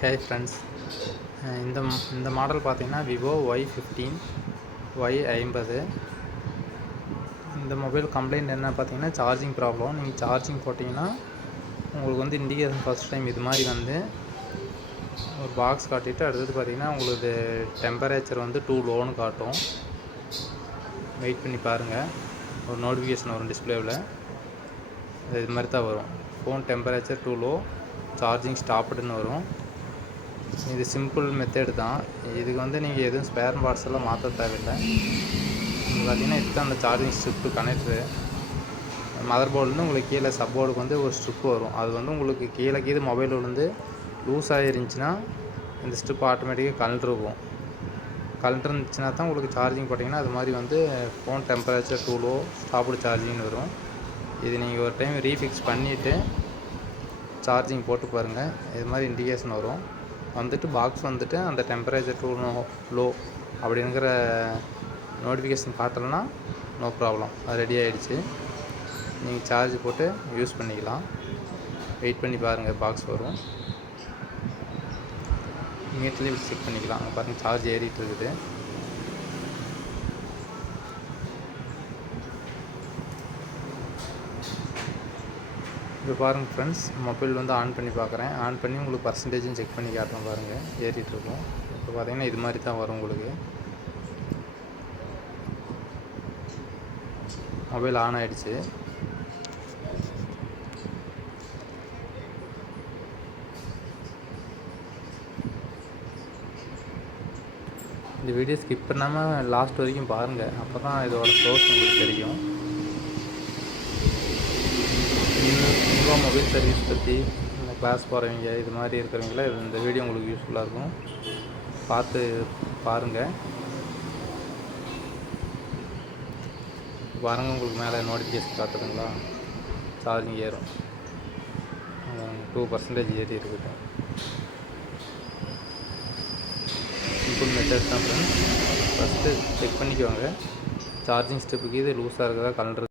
Hey friends, இந்த model பார்த்தீங்கன்னா Vivo Y15 Y50. இந்த மொபைல் கம்ப்ளைண்ட் என்ன பார்த்தீங்கன்னா சார்ஜிங் ப்ராப்ளம். நீங்கள் சார்ஜிங் போட்டிங்கன்னா உங்களுக்கு வந்து இண்டிகேஷன் ஃபஸ்ட் டைம் இது மாதிரி வந்து ஒரு பாக்ஸ் காட்டிட்டு அடுத்தது பார்த்தீங்கன்னா உங்களுக்கு டெம்பரேச்சர் வந்து டூ லோன்னு காட்டும். வெயிட் பண்ணி பாருங்கள், ஒரு நோட்டிஃபிகேஷன் வரும் டிஸ்பிளேவில். இது மாதிரி தான் வரும். Phone temperature too low, charging ஸ்டாப்டுன்னு வரும். இது சிம்பிள் மெத்தேடு தான். இதுக்கு வந்து நீங்கள் எதுவும் ஸ்பேர் பார்ட்ஸ் எல்லாம் மாற்ற தேவையில்லை. பார்த்திங்கன்னா இதுதான் அந்த சார்ஜிங் ஸ்ட்ரிப்பு கனெக்டரு. மதர் போர்டுலேருந்து உங்களுக்கு கீழே சப்போர்டுக்கு வந்து ஒரு ஸ்ட்ரிப்பு வரும். அது வந்து உங்களுக்கு கீழே மொபைல் விழுந்து லூஸ் ஆகிருந்துச்சின்னா இந்த ஸ்ட்ரிப் ஆட்டோமேட்டிக்காக கழண்டுருக்கும். கழண்டுருந்துச்சுன்னா தான் உங்களுக்கு சார்ஜிங் போட்டிங்கன்னா அது மாதிரி வந்து phone temperature too low stopped சார்ஜிங்னு வரும். இது நீங்கள் ஒரு டைம் ரீஃபிக்ஸ் பண்ணிவிட்டு சார்ஜிங் போட்டு பாருங்கள், இது மாதிரி இண்டிகேஷன் வரும். வந்துட்டு பாக்ஸ் வந்துட்டு அந்த டெம்பரேச்சர் டூ லோ அப்படிங்கிற நோட்டிஃபிகேஷன் காட்டலைன்னா நோ ப்ராப்ளம், அது ரெடி ஆகிடுச்சு. நீங்கள் சார்ஜ் போட்டு யூஸ் பண்ணிக்கலாம். வெயிட் பண்ணி பாருங்கள், பாக்ஸ் வரும். இமீடியட்லி செக் பண்ணிக்கலாம். பாருங்கள், சார்ஜ் ஏறிட்டு இருக்குது. இப்போ பாருங்கள் ஃப்ரெண்ட்ஸ், மொபைல் வந்து ஆன் பண்ணி பார்க்குறேன். ஆன் பண்ணி உங்களுக்கு பர்சன்டேஜும் செக் பண்ணி காட்டுறேன். பாருங்கள், ஏறிட்டுருக்கும். இப்போ பார்த்தீங்கன்னா இது மாதிரி தான் வரும். உங்களுக்கு மொபைல் ஆன் ஆகிடுச்சு. இந்த வீடியோ ஸ்கிப் பண்ணாமல் லாஸ்ட் வரைக்கும் பாருங்கள், அப்போ தான் இதோட சோர்ஸ் உங்களுக்கு தெரியும். மொபைல் சர்வீஸ் பற்றி இந்த கிளாஸ் போகிறவங்க இது மாதிரி இருக்கிறவங்கள இந்த வீடியோ உங்களுக்கு யூஸ்ஃபுல்லாக இருக்கும். பார்த்து பாருங்கள். உங்களுக்கு மேலே நோட்டிஃபிகேஷன் காட்டுதுங்களா, சார்ஜிங் ஏறும். 2% ஏறி இருக்குது. சிம்பிள் மெத்தட் தான் ஃப்ரெண்ட்ஸ். ஃபஸ்ட்டு செக் பண்ணிக்குவாங்க சார்ஜிங் ஸ்டெப்புக்கு இது லூஸாக இருக்குதா கலண்டுருக்கு.